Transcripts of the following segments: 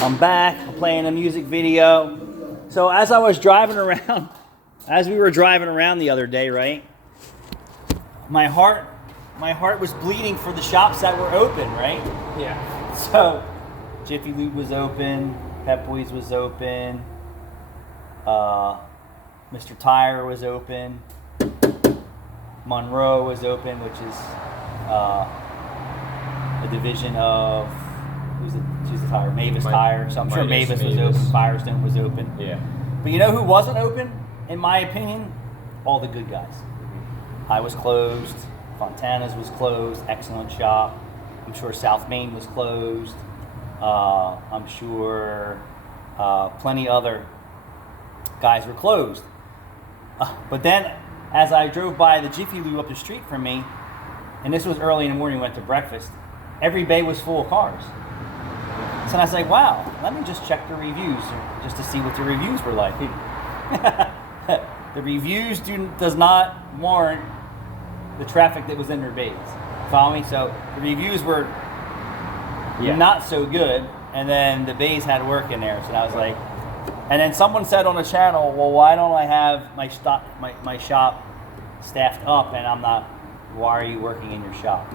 I'm back. I'm playing a music video. So as I was driving around, as we were driving around the other day, right? My heart was bleeding for the shops that were open, right? Yeah. So Jiffy Lube was open, Pep Boys was open, Mr. Tire was open, Monroe was open, which is a division of who's the tire? Mavis Tire. So I'm sure Mavis was open, Firestone was open. Yeah. But you know who wasn't open, in my opinion? All the good guys. I was closed. Fontana's was closed. Excellent shop. I'm sure South Main was closed. I'm sure plenty other guys were closed. But then, as I drove by the Jiffy Lube up the street from me, and this was early in the morning, went to breakfast, every bay was full of cars. So I was like, wow, let me just check the reviews just to see what the reviews were like. The reviews does not warrant the traffic that was in their bays. Follow me? So the reviews were not so good, and then the bays had work in there. So I was like, and then someone said on the channel, well, why don't I have my shop staffed up and I'm not, why are you working in your shop?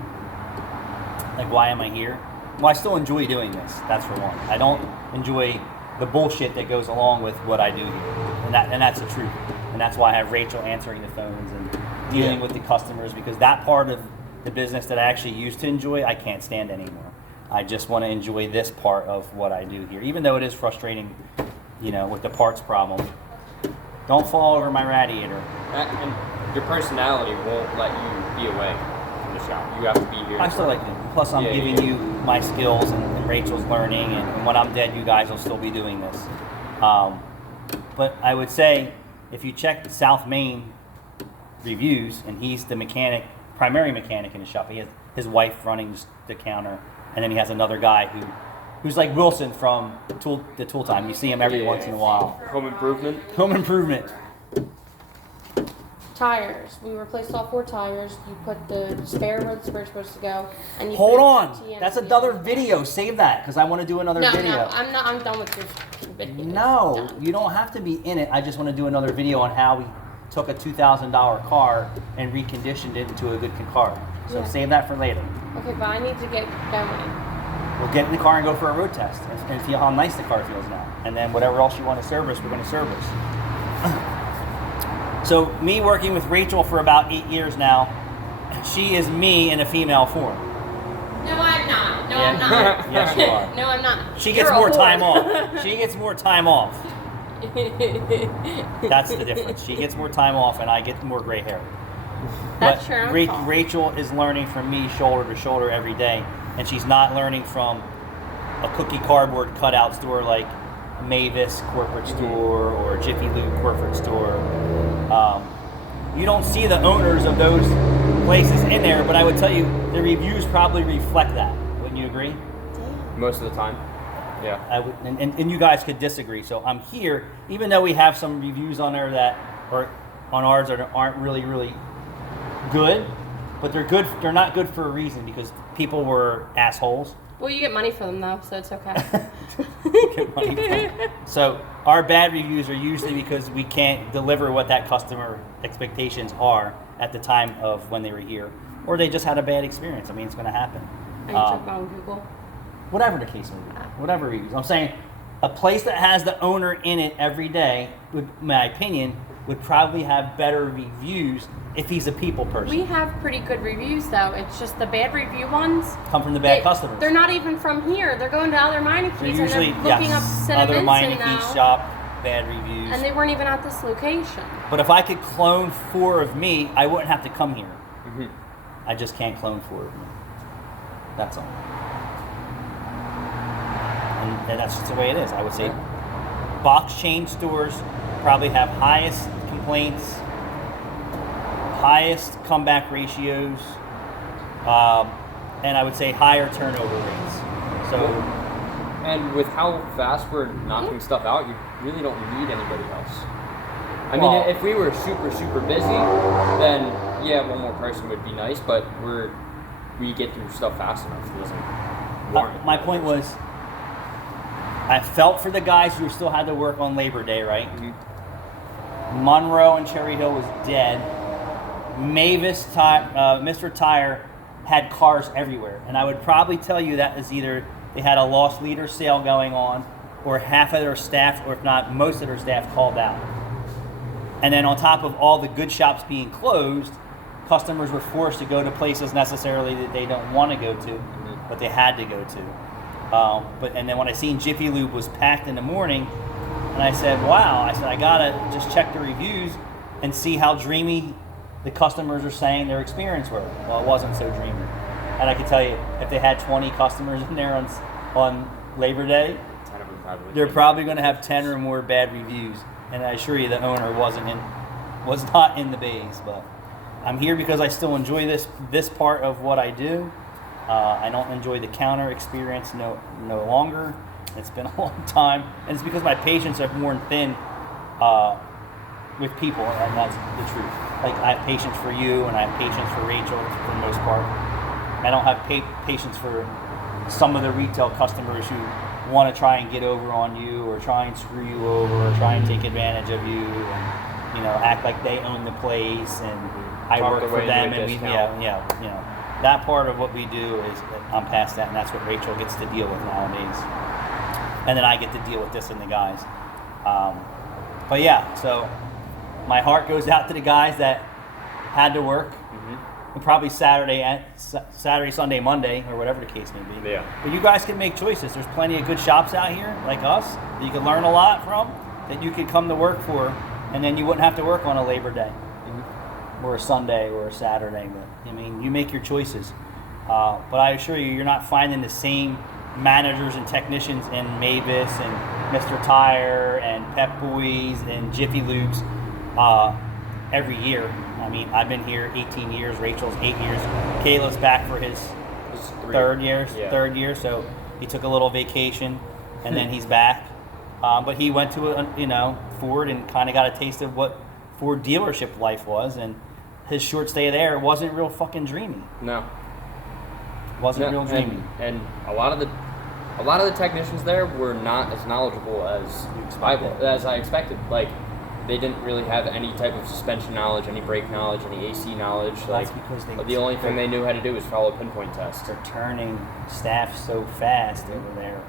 Like, why am I here? Well, I still enjoy doing this, that's for one. I don't enjoy the bullshit that goes along with what I do here. And that's the truth. And that's why I have Rachel answering the phones and dealing with the customers, because that part of the business that I actually used to enjoy, I can't stand anymore. I just want to enjoy this part of what I do here, even though it is frustrating, with the parts problem. Don't fall over my radiator. And your personality won't let you be away from the shop. You have to be here. I still like it. Plus, I'm giving you my skills, and Rachel's learning, and when I'm dead, you guys will still be doing this. But I would say, if you check the South Main reviews, and he's the primary mechanic in the shop. He has his wife running the counter, and then he has another guy who's like Wilson from the Tool Time. You see him every once in a while. Home improvement. Home improvement. Tires. We replaced all 4 tires. You put the spare where the spare's supposed to go, and you Hold put on. That's another video. Save that, because I want to do another video. No, I'm not. I'm done with your video. No, you don't have to be in it. I just want to do another video on how we took a $2,000 car and reconditioned it into a good car. So save that for later. Okay, but I need to get going. We'll get in the car and go for a road test and feel how nice the car feels now. And then whatever else you want to service, we're going to service. So me working with Rachel for about 8 years now, she is me in a female form. No, I'm not. No, I'm not. Yes, you are. No, I'm not. She gets more time off. She gets more time off. That's the difference. She gets more time off, and I get more gray hair. That's but true. Rachel is learning from me shoulder to shoulder every day, and she's not learning from a cookie cardboard cutout store like Mavis corporate store or Jiffy Lube corporate store. You don't see the owners of those places in there, but I would tell you the reviews probably reflect that. Wouldn't you agree? Most of the time. Yeah. I would, and you guys could disagree. So I'm here, even though we have some reviews on there that are on ours that aren't really, really good, but they're good. They're not good for a reason, because people were assholes. Well, you get money for them though, so it's okay. Get money for them. So our bad reviews are usually because we can't deliver what that customer expectations are at the time of when they were here, or they just had a bad experience. I mean, it's going to happen. Are you checking on Google? Whatever the case may be, whatever reviews. I'm saying a place that has the owner in it every day, in my opinion, would probably have better reviews if he's a people person. We have pretty good reviews though. It's just the bad review ones Come from the bad customers. They're not even from here. They're going to other mining keys and Usually, they're looking up other Cinnamon mining now. key shop, bad reviews. And they weren't even at this location. But if I could clone 4 of me, I wouldn't have to come here. Mm-hmm. I just can't clone 4 of me. That's all. And that's just the way it is. I would say box chain stores probably have highest complaints, highest comeback ratios, and I would say higher turnover rates. So, and with how fast we're knocking stuff out, you really don't need anybody else. I mean, if we were super, super busy, then yeah, one more person would be nice, but we get through stuff fast enough. It doesn't warrant my point was, I felt for the guys who still had to work on Labor Day, right? Mm-hmm. Monroe and Cherry Hill was dead. Mr. Tire had cars everywhere. And I would probably tell you that is either they had a lost leader sale going on, or half of their staff, or if not most of their staff, called out. And then on top of all the good shops being closed, customers were forced to go to places necessarily that they don't want to go to, but they had to go to. And then when I seen Jiffy Lube was packed in the morning, and I said, wow, I gotta just check the reviews and see how dreamy the customers are saying their experience were. Well, it wasn't so dreamy. And I can tell you, if they had 20 customers in there on Labor Day, 10 of them probably. they're probably going to have 10 or more bad reviews. And I assure you, the owner was not in the bays. But I'm here because I still enjoy this part of what I do. I don't enjoy the counter experience no longer. It's been a long time, and it's because my patience have worn thin with people, and that's the truth. Like, I have patience for you, and I have patience for Rachel for the most part. I don't have patience for some of the retail customers who want to try and get over on you, or try and screw you over, or try and take advantage of you, and act like they own the place, and I Talk work their for way into them, a and discount. that part of what we do is I'm past that, and that's what Rachel gets to deal with nowadays. And then I get to deal with this and the guys. But yeah, so my heart goes out to the guys that had to work. And probably Saturday, Sunday, Monday, or whatever the case may be. Yeah. But you guys can make choices. There's plenty of good shops out here, like us, that you can learn a lot from, that you could come to work for, and then you wouldn't have to work on a Labor Day, or a Sunday, or a Saturday. But I mean, you make your choices. But I assure you, you're not finding the same managers and technicians in Mavis and Mr. Tire and Pep Boys and Jiffy Lubes every year. I mean, I've been here 18 years. Rachel's 8 years. Caleb's back for his third year. So he took a little vacation, and then he's back. But he went to Ford and kind of got a taste of what Ford dealership life was, and his short stay there wasn't real fucking dreamy. No. Wasn't real dreamy. And a lot of the technicians there were not as knowledgeable as I expected. Like, they didn't really have any type of suspension knowledge, any brake knowledge, any AC knowledge. That's because the only thing they knew how to do was follow pinpoint tests. They're turning staff so fast over there,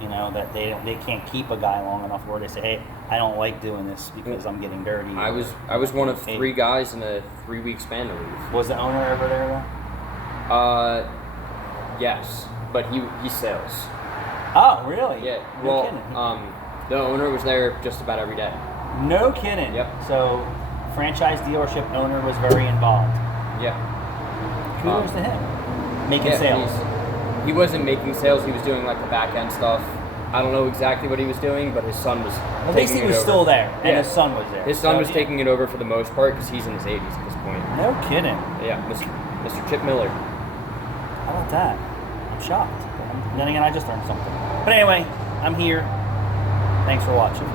that they can't keep a guy long enough where they say, hey, I don't like doing this because I'm getting dirty. I was one of 3 guys in a 3-week span to leave. Was the owner ever there though? Yes, but he sales. Oh, really? Yeah. No Well, kidding. the owner was there just about every day. No kidding. Yep. So, franchise dealership owner was very involved. Yeah. Kudos to him. Making sales. He wasn't making sales. He was doing like the back end stuff. I don't know exactly what he was doing, but his son was. At least he was still there, and his son was there. His son was taking it over for the most part because he's in his 80s at this point. No kidding. Yeah, Mr. Chip Miller. How about that? I'm shocked. But then again, I just learned something. But anyway, I'm here. Thanks for watching.